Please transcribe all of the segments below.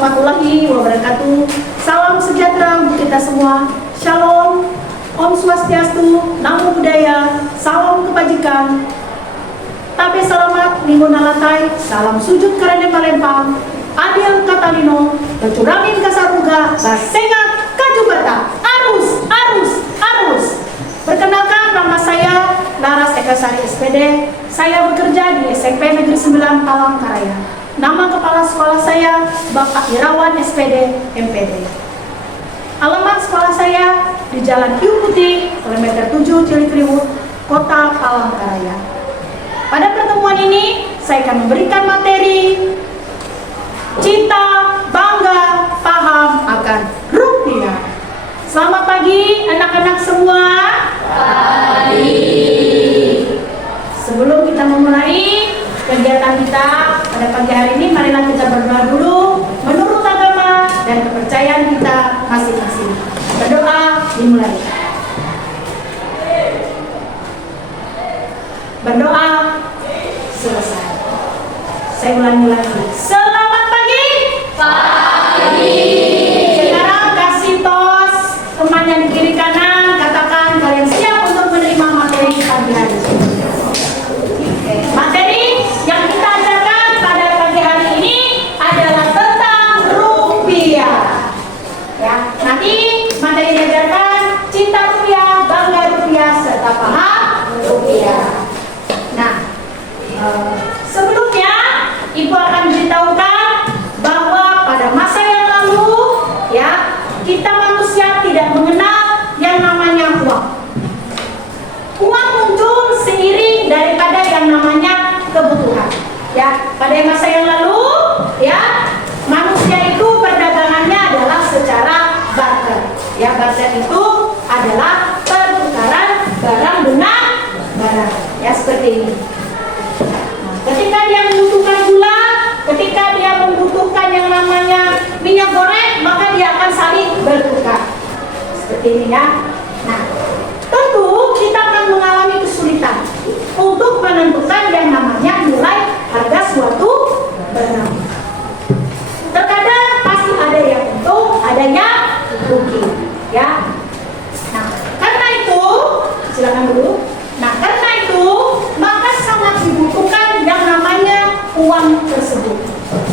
warahmatullahi wabarakatuh. Salam sejahtera untuk kita semua. Shalom, Om Swastiastu, Namo Buddhaya, salam kebajikan. Tabe selamat minggu nalatai, salam sujud karena malempang. Adiam katalino, kecuramin kasaruga, basengat kajubata. Arus, arus, arus. Perkenalkan, nama saya Laras Eka Sari SPD. Saya bekerja di SMP Negeri 9 Palangkaraya. Nama kepala sekolah saya Bapak Irawan SPD MPD. Alamat sekolah saya di Jalan Hiu Putih, kilometer 7 Cilikriwut, Kota Palangkaraya. Pada pertemuan ini saya akan memberikan materi cinta, bangga, paham akan rupiah. Selamat pagi anak-anak semua. Pagi. Sebelum kita memulai kegiatan kita pada pagi hari ini, marilah kita berdoa dulu menurut agama dan kepercayaan kita masing-masing. Berdoa dimulai. Berdoa selesai. Saya ulangi lagi. Selamat pagi. Pagi. Sekarang kasih tos temannya di kiri kanan, katakan kalian siap untuk menerima materi pagi hari ini. Materi yang kita ajarkan pada pagi hari ini adalah tentang rupiah. Ya, nanti materi diajarkan cinta rupiah, bangga rupiah, serta paham rupiah. Nah, sebelumnya Ibu akan beritahukan bahwa pada masa yang lalu, ya, kita manusia tidak mengenal yang namanya uang. Uang muncul seiring daripada yang namanya kebutuhan. Ya, pada masa yang lalu, ya, manusia itu perdagangannya adalah secara barter. Ya, barter itu adalah pertukaran barang dengan barang. Ya, seperti ini. Nah, ketika dia membutuhkan gula, ketika dia membutuhkan yang namanya minyak goreng, maka dia akan saling bertukar. Seperti ini ya. Nah, tentu kita akan mengalami kesulitan untuk menentukan yang namanya nilai harga suatu barang. Terkadang pasti ada yang untung, ada yang rugi, ya. Nah, karena itu, silakan dulu. Nah, karena itu, maka sangat dibutuhkan yang namanya uang tersebut.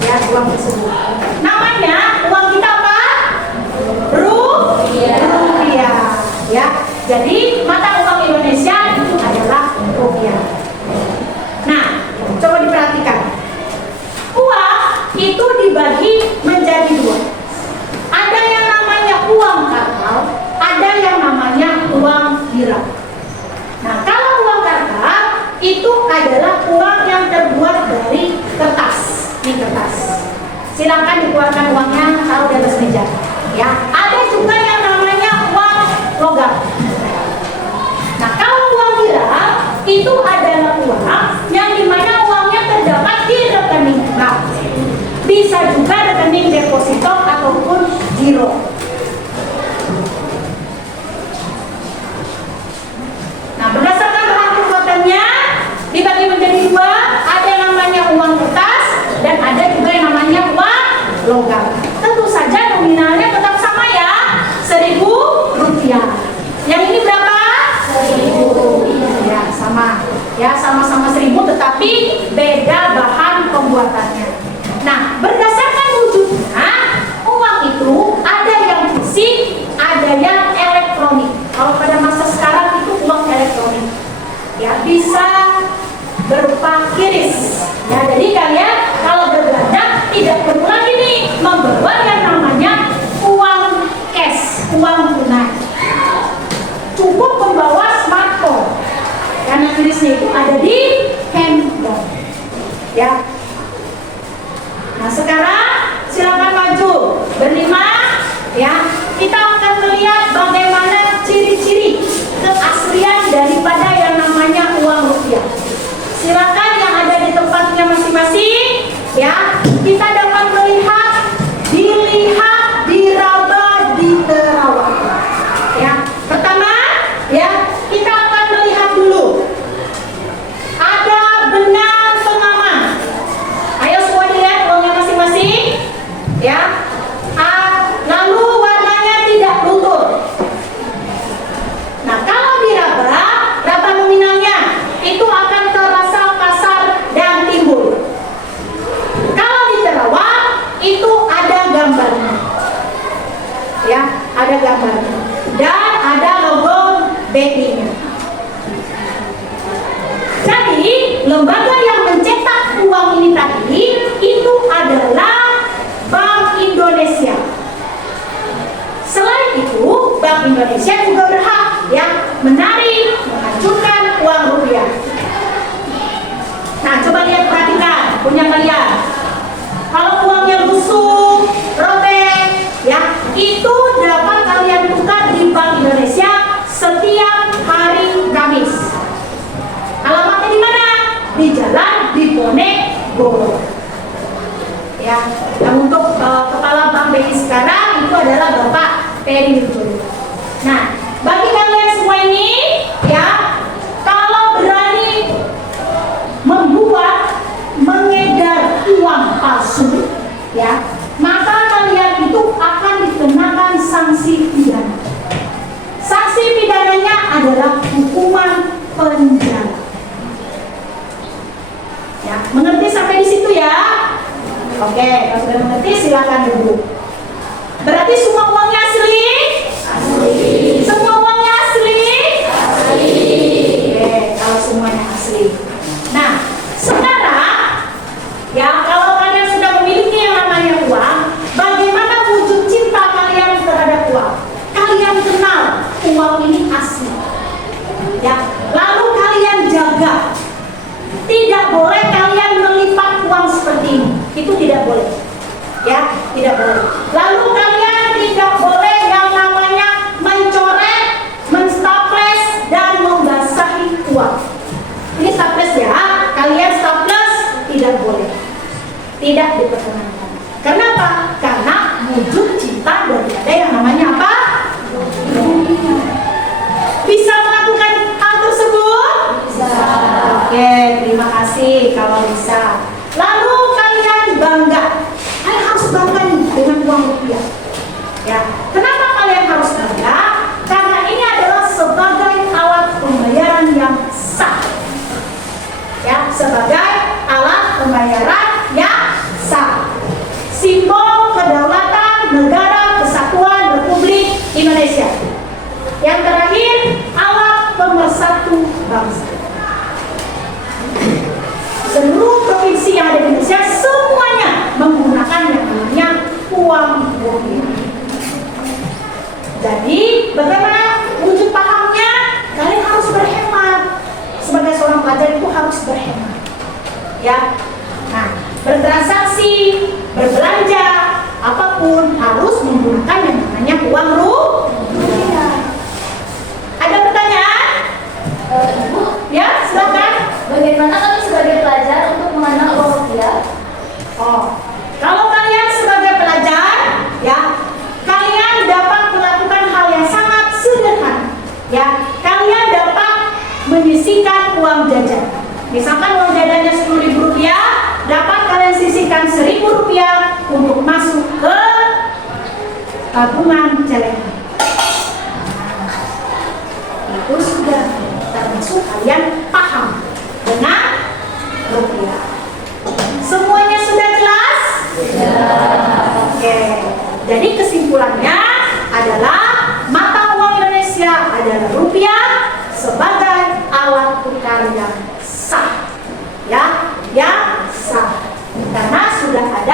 Ya, uang tersebut. Namanya uang kita apa? Rupiah. Ya. Jadi mata uang Indonesia itu adalah rupiah. Nah, coba diperhatikan. Uang itu dibagi menjadi dua. Ada yang namanya uang kartal, ada yang namanya uang dirham. Nah, kalau uang kartal itu adalah uang yang terbuat dari kertas. Ini kertas. Silakan dikeluarkan uangnya, taruh di atas meja. Ya, ada juga yang namanya uang logam. Nah, kalau uang dirham itu adalah uang yang dimana uangnya terdapat di rekening bank. Bisa juga rekening deposito ataupun giro. Nah, berdasarkan bahan pembuatannya dibagi menjadi dua, ada yang namanya uang kertas dan ada juga yang namanya uang logam. Tentu saja nominalnya tetap sama ya, 1.000 rupiah. Yang ini berapa? 1.000. Ya, sama. Ya, sama-sama 1.000 tetapi beda bahan pembuatannya. Nah, berdasarkan wujudnya, uang itu ada yang fisik, ada yang elektronik. Kalau pada masa sekarang itu uang elektronik. Ya, bisa berupa kiris. Ya, jadi kalian kalau berbelanja tidak perlu lagi nih membawa yang namanya uang cash, uang tunai. Cukup membawa smartphone. Karena kirisnya itu ada di handphone. Ya. Nah, sekarang silakan maju berlima. Ya, kita akan melihat bagaimana ciri-ciri keaslian daripada yang namanya uang rupiah. Silakan yang ada di tempatnya masing-masing, ya, kita dapat melihat, dilihat, diraba, diterawang. Ya, pertama, ya, kita akan melihat dulu. Ada benang pengaman. Ayo semua dilihat uangnya masing-masing, ya. gambarnya dan ada logo BI-nya. Jadi lembaga yang mencetak uang ini tadi itu adalah Bank Indonesia. Selain itu, Bank Indonesia juga berhak ya menarik, menghancurkan uang rupiah. Nah, coba lihat, perhatikan punya kalian. Kalau uangnya busuk, robek, ya itu dapat kalian tukar di Bank Indonesia setiap hari Kamis. Alamatnya di mana? Di Jalan Diponegoro. Ya, yang untuk kepala Bank BI sekarang itu adalah Bapak Peri Wijoyo. Nah, bagi kalian semua ini, ya, kalau berani membuat, mengedar uang palsu, ya, maka kalian itu akan dikenakan sanksi pidana. Sanksi pidananya adalah hukuman penjara. Ya, mengerti sampai di situ ya? Oke, kalau sudah mengerti silakan duduk. Berarti semua uangnya asli? Asli. Semua uangnya asli? Asli. Oke, kalau semuanya asli. Nah, sekarang ya kalau kalian sudah memiliki yang namanya uang, bagaimana wujud cinta kalian terhadap uang? Kalian kenal uang ini asli. Ya, lalu kalian jaga. Tidak boleh kalian melipat uang seperti ini. Itu tidak boleh. Ya, tidak boleh. Lalu kalian tidak boleh yang namanya mencoret, menstaples dan membasahi uang. Ini staples ya. Kalian staples tidak boleh. Tidak diperkenankan. Kenapa? Karena wujud cinta daripada yang namanya apa? Bisa melakukan hal tersebut? Bisa. Oke, terima kasih kalau bisa. Lalu kalian bangga. Kalian harus bangga nih dengan uang rupiah. Ya, kenapa kalian harus bangga? Karena ini adalah sebagai alat pembayaran yang sah. Ya, sebagai alat pembayaran yang sah. Simbol kedaulatan negara kesatuan Republik Indonesia. Yang terakhir, alat pemersatu bangsa. Seluruh provinsi yang ada di Indonesia semuanya menggunakan yang namanya uang rupiah. Jadi, bagaimana wujud pahamnya? Kalian harus berhemat. Sebagai seorang pelajar itu harus berhemat. Ya. Nah, bertransaksi, berbelanja, apapun harus menggunakan yang namanya uang rupiah. Ada pertanyaan? Ibu, Ya, silakan. bagaimana kami sebagai pelajar untuk mengenal uang rupiah? Oh, kalau kalian sebagai pelajar, ya, kalian dapat melakukan hal yang sangat sederhana. Ya, kalian dapat menyisihkan uang jajan. Misalkan uang jajannya Rp10.000, dapat kalian sisihkan Rp1.000 untuk masuk ke tabungan celengan. Itu sudah termasuk kalian paham dengan rupiah. Semuanya sudah jelas? Oke. Jadi kesimpulannya adalah mata uang Indonesia adalah rupiah sebagai alat tukar yang sah. Ya, yang sah. Karena sudah ada